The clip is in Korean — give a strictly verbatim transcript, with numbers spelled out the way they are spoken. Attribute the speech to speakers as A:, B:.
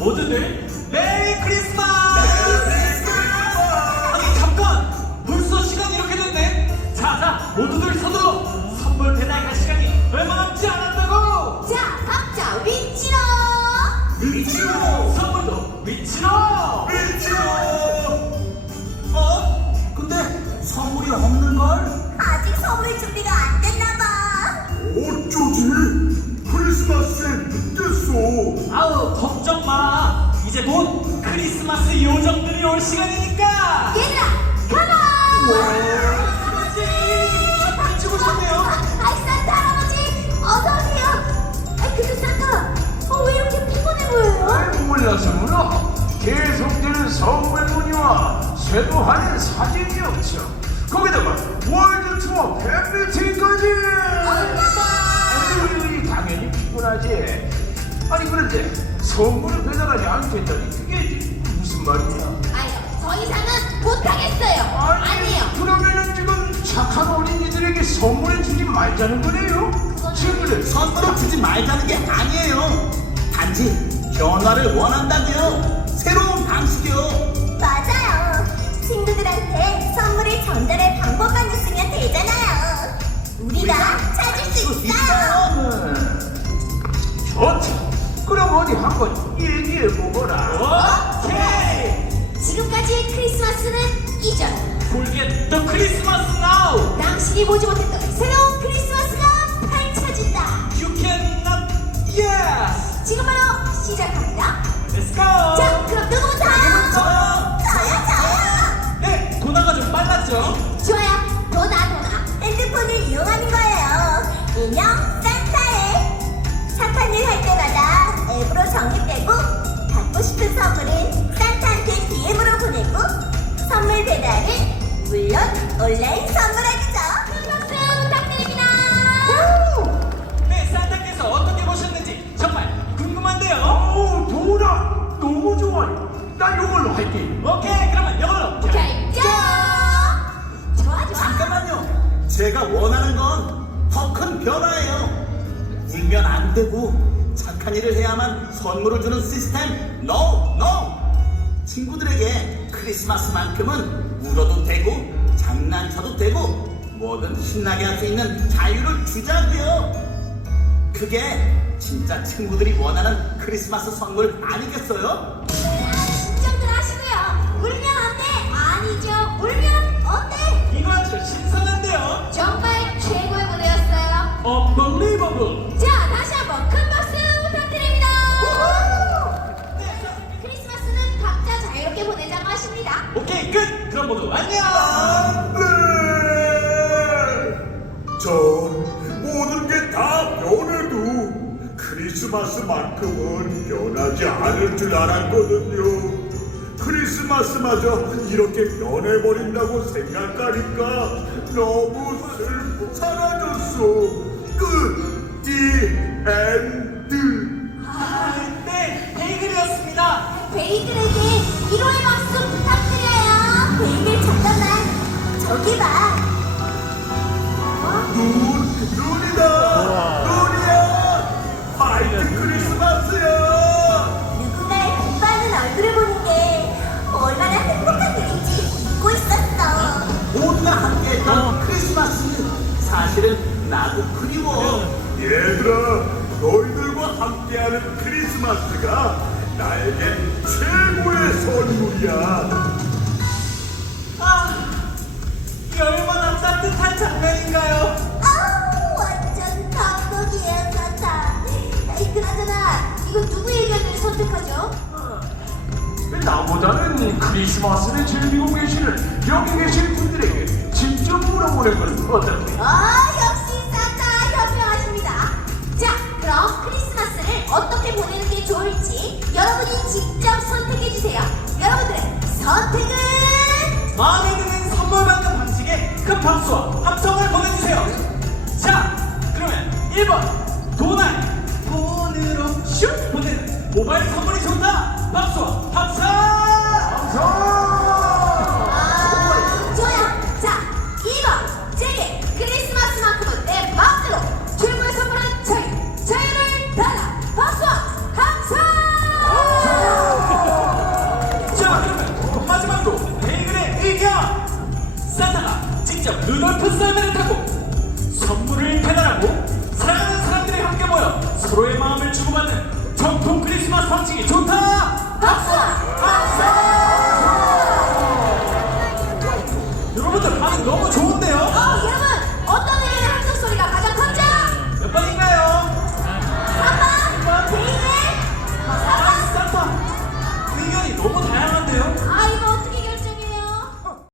A: 모두들 메리 크리스마스! 메리 크리스마스! 아니 잠깐! 벌써 시간이 이렇게 됐네? 자자 모두들 서둘러! 선물 배달 갈 시간이 얼마 남지 않았다고!
B: 자, 각자 위치로!
A: 위치로! 선물도 위치로!
C: 위치로! 어? 근데 선물이 없는걸?
B: 아직 선물 준비가 안 됐나봐.
C: 어쩌지? 크리스마스에 늦겠어.
A: 아우 걱정 마! 이제 곧 크리스마스 요정들이 올 시간이니까!
B: 얘들아, 가라!
A: 할아버지! 일찍 오셨네요!
B: 아이, 산타 할아버지, 어서오세요. 아이, 근데 산타, 어, 왜 이렇게 피곤해 보여요?
D: 몰라서 물어 계속되는 선물 문의와 쇄도하는 사진이 없죠. 거기다가 월드 투어 팬미팅까지. 아유, 당연히 피곤하지. 아니 그런데 선물을 배달하지 않겠다니 그게 무슨 말이야?
B: 아유, 더 이상은 못하겠어요. 아니에요.
D: 그러면은 지금 착한 어린이들에게 선물을 주지 말자는 거네요? 친구들
C: 선물을 주지 말자는 게 아니에요. 단지 변화를 원한다고요. 새로운 방식이요.
B: 맞아요. 친구들한테 선물을 전달할 방법만 있으면 되잖아요. 우리가 찾을 수 있어요.
D: 음, 좋다. 그럼 어디 한번 얘기해 보거라.
A: 오케이!
B: 지금까지의 크리스마스는 이전.
A: Forget the Christmas now!
B: 당신이 보지 못했던 새로운 크리스마스가 펼쳐진다.
A: You cannot... Yes!
B: 지금 바로 시작합니다.
A: Let's go!
B: 자, 그럼 누구부터?
A: 저요!
B: 저요, 저요.
A: 네! 도나가 좀 빨랐죠?
B: 좋아요. 도나, 도나. 핸드폰을 이용하는 거예요. 인형 산타에. 착한 일 할 때마다 앱으로 적립되고, 받고 싶은 선물은 산타한테 디엠으로 보내고, 선물 배달은 물론 온라인 선물하기죠. 큰 박수 부탁드립니다.
A: 네, 산타께서 어떻게 보셨는지 정말 궁금한데요?
D: 오, 도나 너무 좋아요. 나 이걸로 할게.
A: 오케이, 그러면 이걸로
B: 결정. 좋아, 좋아.
C: 잠깐만요. 제가 원하는 건 더 큰 변화예요. 울면 안 되고 착한 일을 해야만 선물을 주는 시스템. No, no. 친구들에게 크리스마스만큼은 울어도 되고 장난쳐도 되고 뭐든 신나게 할 수 있는 자유를 주자고요. 그게 진짜 친구들이 원하는 크리스마스 선물 아니겠어요?
B: 신청들 하시고요. 울면 어때? 아니죠. 울면 어때?
A: 이거 아주 신선한데요?
B: 정말 최고의 무대였어요.
A: Unbelievable!
B: 자, 다시 한번 큰 박수 부탁드립니다.
A: 네,
B: 크리스마스는 각자 자유롭게 보내자고 하십니다.
A: 오케이, 끝! 그럼 모두 안녕!
C: 안 돼!
E: 저 모든 게 다 변해도 크리스마스만큼은 변하지 않을 줄 알았거든요. 크리스마스마저 이렇게 변해버린다고 생각하니까 너무 슬프 사라졌어. 끝. 디 엔드.
A: 아, 네, 베이글이었습니다.
B: 베이글에게 위로의 박수 부탁드려요. 베이글 잠깐만. 저기 봐. 어?
E: 눈, 눈이다. 눈이야. 화이트 크리스마스야.
B: 누군가의 공부하는 얼굴을 보는 게 얼마나 행복한 일인지 잊고 있었어.
C: 모두가 함께했던 크리스마스. 사실은 나도 그리워.
E: 얘들아, 너희들과 함께하는 크리스마스가 나에겐 최고의 선물이야.
A: 아, 이 얼마나 따뜻한 장면인가요?
B: 아우, 완전 감동이에요, 산타. 아이, 그나저나 이거 누구 의견을 선택하죠?
D: 나보다는 크리스마스를 즐기고 계시는 여기 계신 분들에게 직접 물어보는 건 어떨까요?
B: 아, 역시 산타 현명하십니다. 자, 그럼 크리스마스를 어떻게 보내는 게 좋을지 여러분이 직접 선택해주세요. 여러분들의 선택은?
A: 마음에 드는 선물 받는 방식에 큰 박수와 함성을 보내주세요. 자, 그러면 일 번 도나의 폰으로 슉 보내는 모바일 선물이 좋다. 박수와 함성!
D: 감사!
B: 아, 좋아요. 자, 이 번 제게 크리스마스만큼은 내 마음대로 최고의 선물은 저희 자유를 달라. 박수와 함성!
A: 직접 루돌프 썰매를 타고 선물을 배달하고 사랑하는 사람들이 함께 모여 서로의 마음을 주고받는 정통 크리스마스 방식이 좋다.